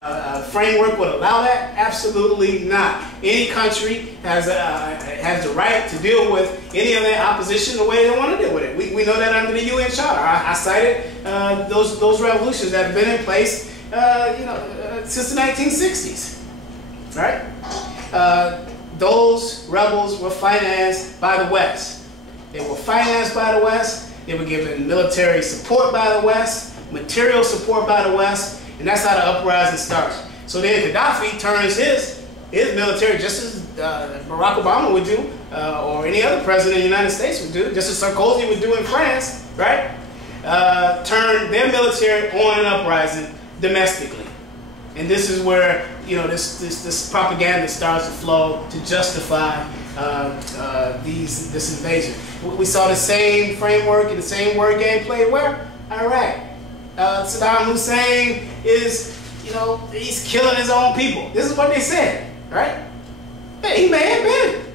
framework would allow that? Absolutely not. Any country has the right to deal with any of that opposition the way they want to deal with it. We know that under the UN Charter. I cited those revolutions that have been in place, since the 1960s, right? Those rebels were financed by the West. They were financed by the West. They were given military support by the West, material support by the West. And that's how the uprising starts. So then Gaddafi turns his military, just as Barack Obama would do, or any other president of the United States would do, just as Sarkozy would do in France, right? Turn their military on an uprising domestically. And this is where, this propaganda starts to flow to justify this invasion. We saw the same framework and the same word game played where? Iraq. Saddam Hussein is, he's killing his own people. This is what they said, right? Yeah, he may have been,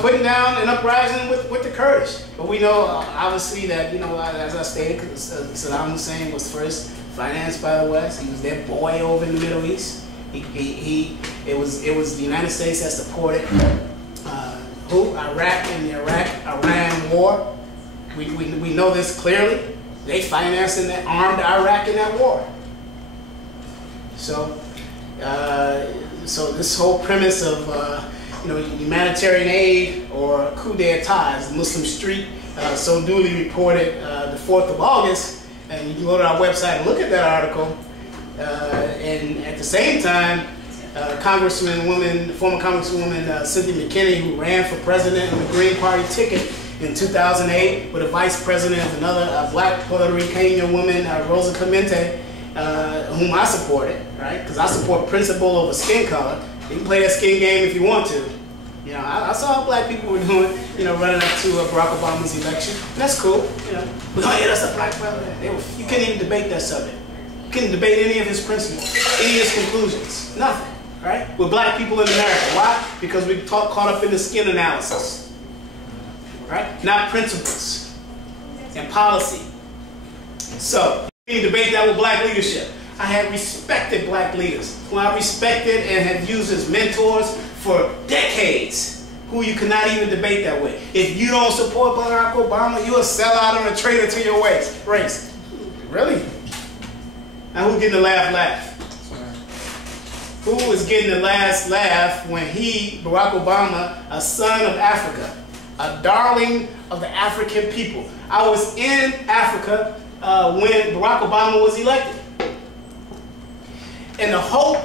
putting down an uprising with the Kurdish. But we know, obviously, that, as I stated, Saddam Hussein was first financed by the West. He was their boy over in the Middle East. It was the United States that supported Iraq and the Iraq-Iran war. We know this clearly. They financed and they armed Iraq in that war. So, so this whole premise of humanitarian aid or coup d'etat, as Muslim Street so duly reported the 4th of August, and you can go to our website and look at that article. And at the same time, former Congresswoman Cynthia McKinney, who ran for president on the Green Party ticket in 2008 with a vice president of another black Puerto Rican woman, Rosa Clemente, whom I supported, right? Because I support principle over skin color. You can play that skin game if you want to. I saw how black people were doing, running up to Barack Obama's election. And that's cool. We're going to hit us a black president. You couldn't even debate that subject. You couldn't debate any of his principles, any of his conclusions. Nothing, right? We're black people in America. Why? Because we caught up in the skin analysis. Right? Not principles and policy. So, you can debate that with black leadership. I have respected black leaders who I respected and have used as mentors for decades, who you cannot even debate that with. If you don't support Barack Obama, you're a sellout and a traitor to your race. Really? Now who's getting the laugh? Who is getting the last laugh when Barack Obama, a son of Africa, a darling of the African people. I was in Africa when Barack Obama was elected. And the hope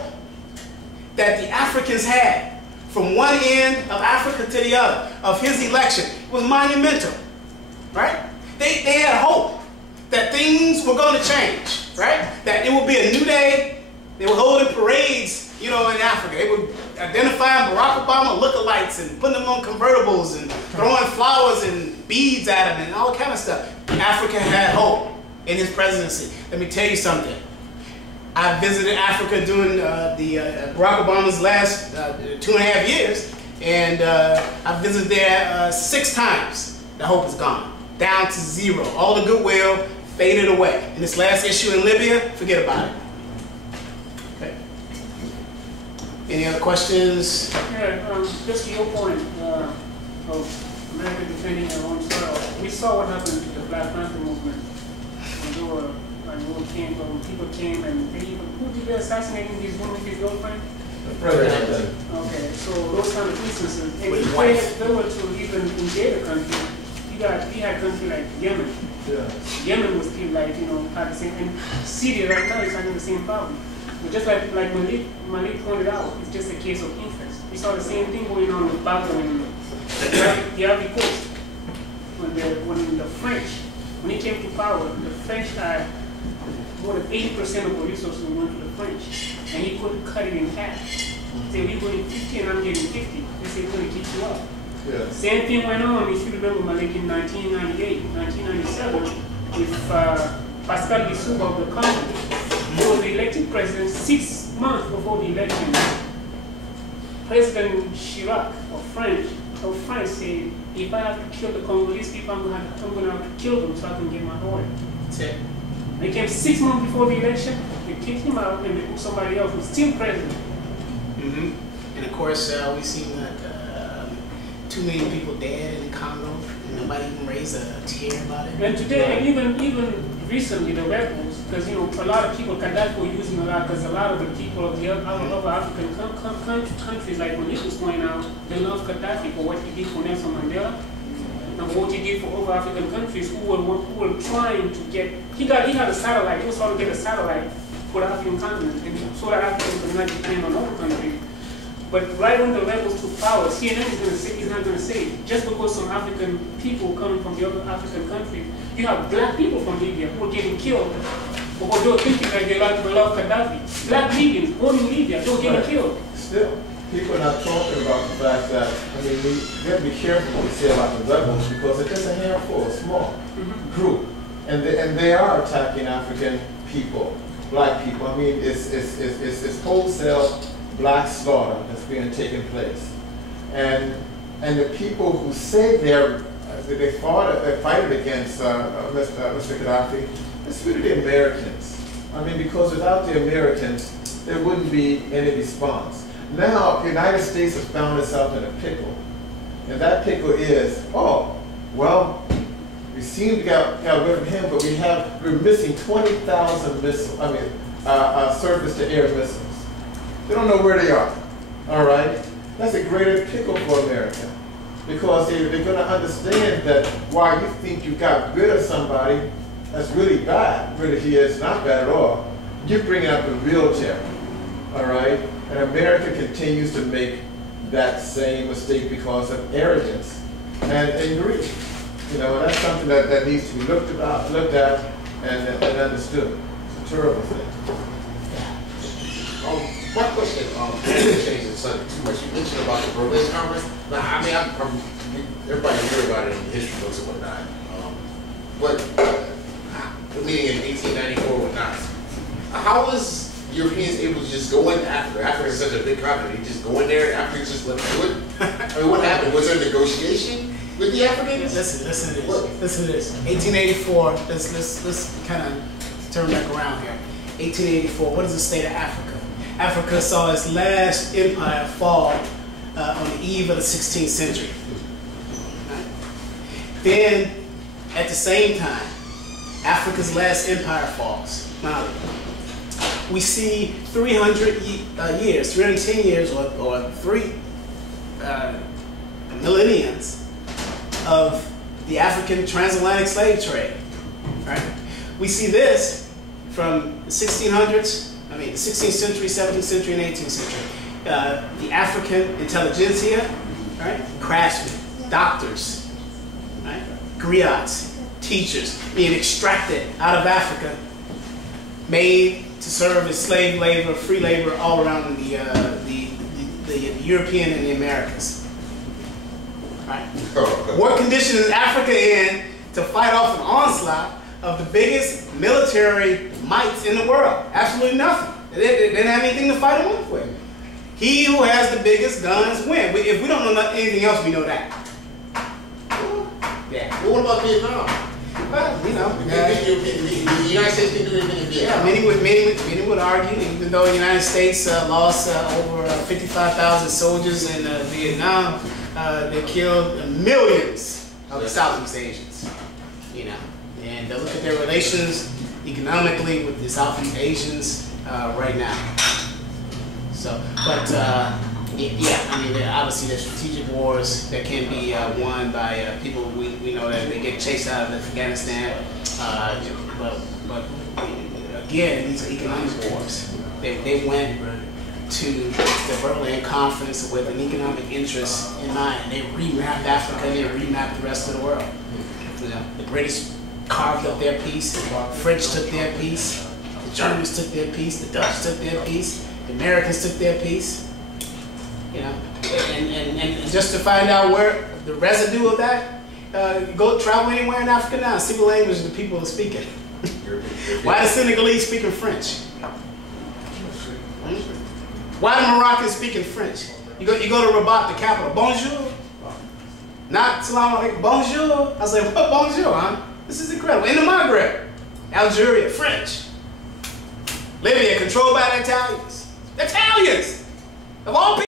that the Africans had from one end of Africa to the other of his election was monumental, right? They had hope that things were going to change, right? That it would be a new day. They were holding parades, in Africa. They were identifying Barack Obama lookalikes and putting them on convertibles and throwing flowers and beads at him and all kind of stuff. Africa had hope in his presidency. Let me tell you something. I visited Africa during Barack Obama's last 2.5 years, and I visited there 6 times. The hope is gone, down to 0. All the goodwill faded away. In this last issue in Libya, forget about it. Okay. Any other questions? Yeah, just to your point of America defending their own soil. We saw what happened to the Black Panther movement. People came and who did they assassinate his woman, his girlfriend? The president. Okay, so those kind of instances. And if they were to even invade a country, you had country like Yemen. Yeah. Yemen was still had the same, and Syria right now is having the same problem. But just like Malik pointed out, it's just a case of interest. We saw the same thing going on with Baghdad and the Ivory Coast. When the French, when he came to power, the French had more than 80% of the resources went to the French, and he couldn't cut it in half. Say, we're getting 50 and I'm getting 50. They say, we're going to keep you up. Yeah. Same thing went on, if you remember, Malik, in 1998, 1997, with Pascal Lissouba of the Congo. He was elected president 6 months before the election. President Chirac of France said, if I have to kill the Congolese people, I'm going to have to kill them so I can get my oil. That's it. They came 6 months before the election, they kicked him out and they put somebody else who's still president. And of course, we've seen that 2 million people dead in the Congo, and nobody even raised a tear about it. And today, and even recently, the rebels, because you know, a lot of people, Gaddafi were using a lot, because a lot of the people of the other African countries, like when this was going out, they love Gaddafi for what he did for Nelson Mandela, and what he did for other African countries who were trying to get. He had a satellite. He was trying to get a satellite for the African continent, and so that Africans could not depend on other countries. But right when the rebels took power, CNN is going to say, he's not going to say, just because some African people coming from the other African countries, you have black people from Libya who are getting killed because they were thinking like they love Gaddafi. Black Libyans born in Libya, they were getting killed. Still, people are not talking about the fact that, I mean, we have to be careful what we say about the rebels because it's just a handful, a small group. And they are attacking African people, black people. I mean, it's wholesale black slaughter that's being taken place, and the people who say they fight against Mr. Gaddafi, it's really the Americans. I mean, because without the Americans, there wouldn't be any response. Now, the United States has found itself in a pickle, and that pickle is, oh, well, we seem to get rid of him, but we're missing 20,000 missiles. I mean, surface-to-air missiles. They don't know where they are, all right? That's a greater pickle for America because they're going to understand that while you think you got rid of somebody that's really bad, really he is not bad at all, you're bringing up the real terror, all right? And America continues to make that same mistake because of arrogance and greed. You know, and that's something that needs to be looked at and understood. It's a terrible thing. My question, changing the subject too much. You mentioned about the Berlin Conference. Now, I mean, everybody heard about it in history books and whatnot. But the meeting in 1894 with Nazis. How was Europeans able to just go into Africa? Africa is such a big continent. You just go in there and Africans just let them do it? I mean, what happened? Was there a negotiation with the Africans? Listen to this. Listen to this. 1884, let's kind of turn back around here. 1884, what is the state of Africa? Africa saw its last empire fall on the eve of the 16th century. Right. Then, at the same time, Africa's last empire falls, Mali. We see 310 years, or 3 millenniums of the African transatlantic slave trade. Right? We see this from the 1600s. I mean, the 16th century, 17th century, and 18th century. The African intelligentsia, right? Craftsmen, doctors, right? Griots, teachers, being extracted out of Africa, made to serve as slave labor, free labor, all around the European and the Americas. Right? What condition is Africa in to fight off an onslaught of the biggest military mights in the world? Absolutely nothing. They didn't have anything to fight them off with. He who has the biggest guns wins. If we don't know anything else, we know that. Yeah. Well, what about Vietnam? Well, you know, the United States didn't do anything in Vietnam. Yeah, many would argue, even though the United States lost over 55,000 soldiers in Vietnam, they killed millions of the Southeast Asians. You know. And look at their relations economically with the Southeast Asians right now. So, but yeah, I mean, obviously there's strategic wars that can be won by people we know that they get chased out of Afghanistan. But again, these are economic wars. They went to the Berlin Conference with an economic interest in mind. They remapped Africa, they remapped the rest of the world. You know, the British carved up their piece, the French took their piece, the Germans took their piece, the Dutch took their piece, the Americans took their piece. You know, and just to find out where the residue of that, go travel anywhere in Africa now, see what language the people are speaking. Why the Senegalese speaking French? Why the Moroccans speaking French? You go to Rabat, the capital. Bonjour. Not salam alaikum. Bonjour. I say, what bonjour, huh? This is incredible. In the Maghreb. Algeria, French. Libya, controlled by the Italians. The Italians! Of all people.